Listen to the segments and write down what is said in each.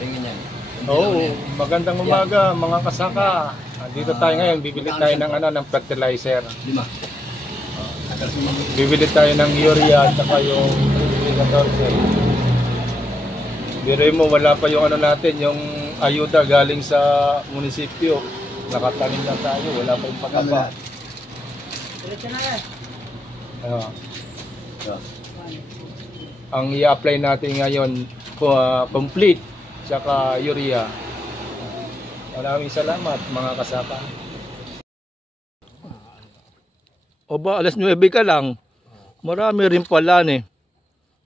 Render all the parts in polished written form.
Tingnan yan. Oo, magandang umaga mga kasaka. Dito tayo ngayon, bibili tayo ng ng fertilizer. 5. Bibili tayo ng urea at saka yung 14. Biruin mo, wala pa yung natin, yung ayuda galing sa munisipyo. Nakatanim na tayo, wala pa yung pagkaba. Ang i-apply natin ngayon, complete, tsaka urea. Maraming salamat mga kasaka. O ba, alas 9 ka lang. Marami rin pala eh.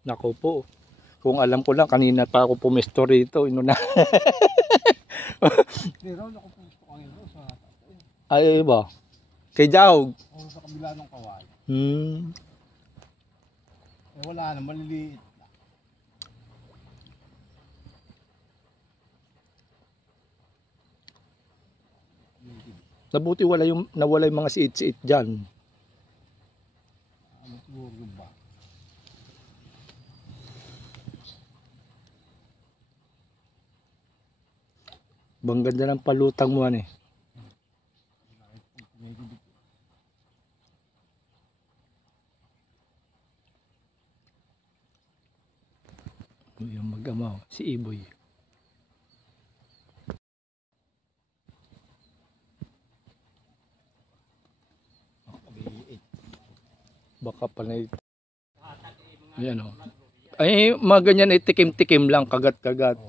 Naku po. Kung alam ko lang, kanina pa ako pumesto rito. Na. Ay ba? Kay Jawg? O sa kabila ng kawal. Wala na, maliliit. Nabuti nawala yung mga siit-siit dyan. Ano siguro ba? Bang ganda ng palutang mo eh. Yung mag-ama, si Iboy. Baka pala ito. Ayan o. Ay, mga ganyan ay tikim-tikim lang, kagat-kagat.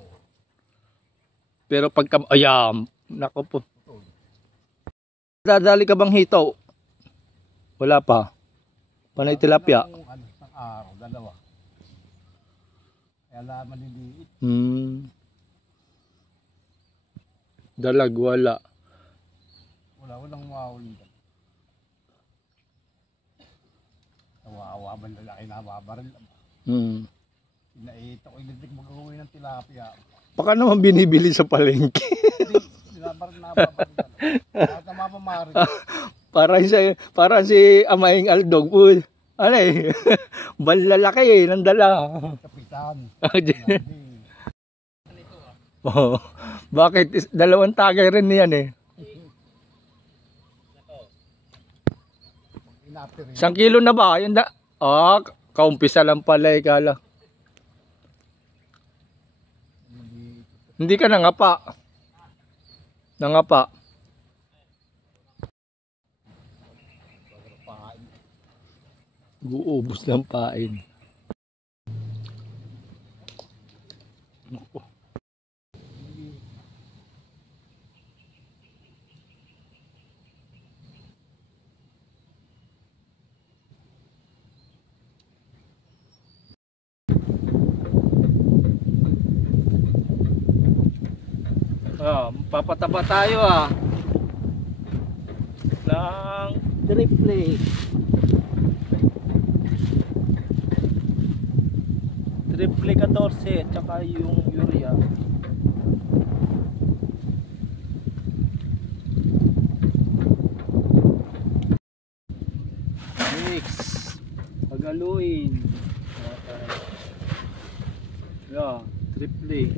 Pero pagka, ayam, nako po. Dadali ka bang hito? Wala pa. Panay tilapia? Isang araw, 2. Kaya lang maliliit. Dalag, wala. Walang mawawalin. Kawawa ba lalaki na babaril? Inaita ko iligdig mag-uwi ng tilapia. Baka naman binibili sa palengke. Binabaril na babaril. At namamamari. Para si Amaing Aldog. Uy, ano eh. Balalaki eh, nandala. Kapitan. Oh, bakit? 2 tagay rin niyan eh. 1 kilo na ba? Yun na. Kaumpisa lang pala kala. Hindi ka nangapa. Nangapa. Guubos ng pain. Naku. Papataba tayo ng triple 14 tsaka yung urea. Mix, pagaluin. Triple.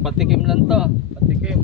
patikim lang to. Patikim.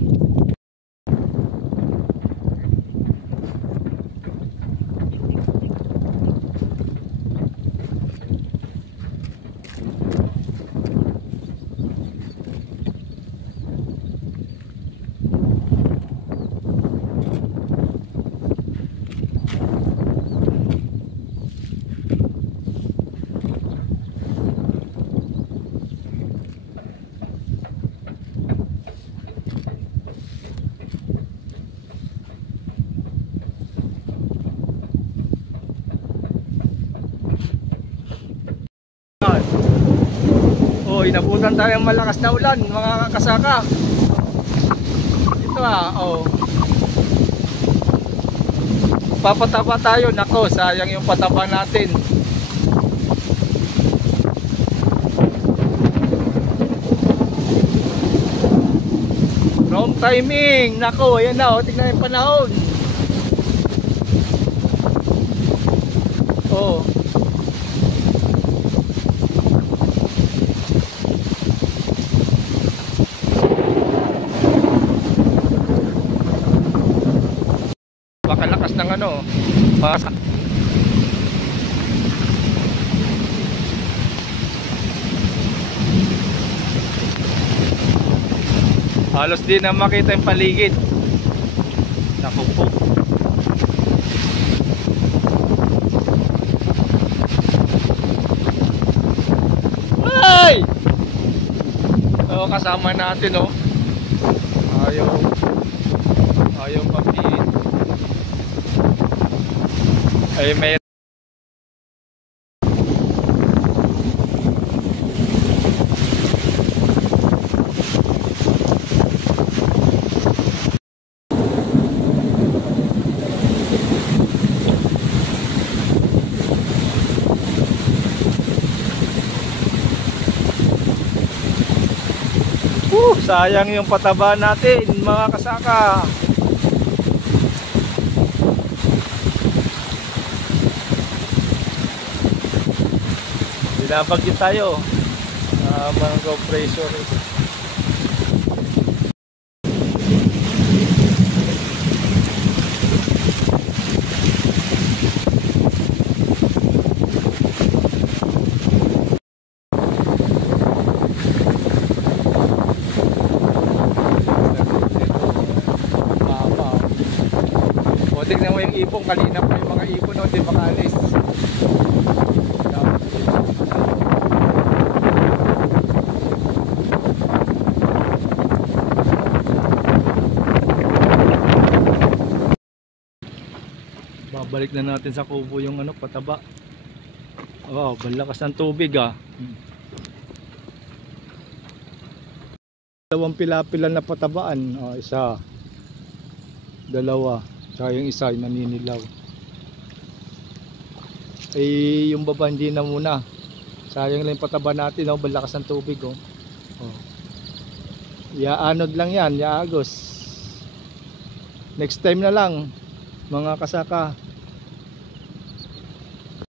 Oh, inabutan tayong malakas na ulan, mga kasaka. Ito oh. Papataba tayo, nako, sayang yung pataba natin. Wrong timing, nako, ayan na, oh, tingnan yung panahon. Oh. Pakalakas ng ano, pasa. Halos di na makita yung paligid. Naku po. Ay! Oh, kasama natin oh. Ayaw mapit. Ay may sayang yung pataba natin, mga kasaka. Binabagyo tayo. Mga compressor. O, tignan mo yung ipong. Kanina pa yung mga ipon, no? Di makalis. Babalik na natin sa kubo yung ano, pataba. Oh, balakas ng tubig ah. Dalawang pila-pila na patabaan. Oh, isa, dalawa, tsaka yung isa ay naninilaw. Eh, yung baba hindi na muna. Sayang lang yung pataba natin, oh, balakas ng tubig oh. Oh. Iaanod lang yan, iaagos. Next time na lang, mga kasaka.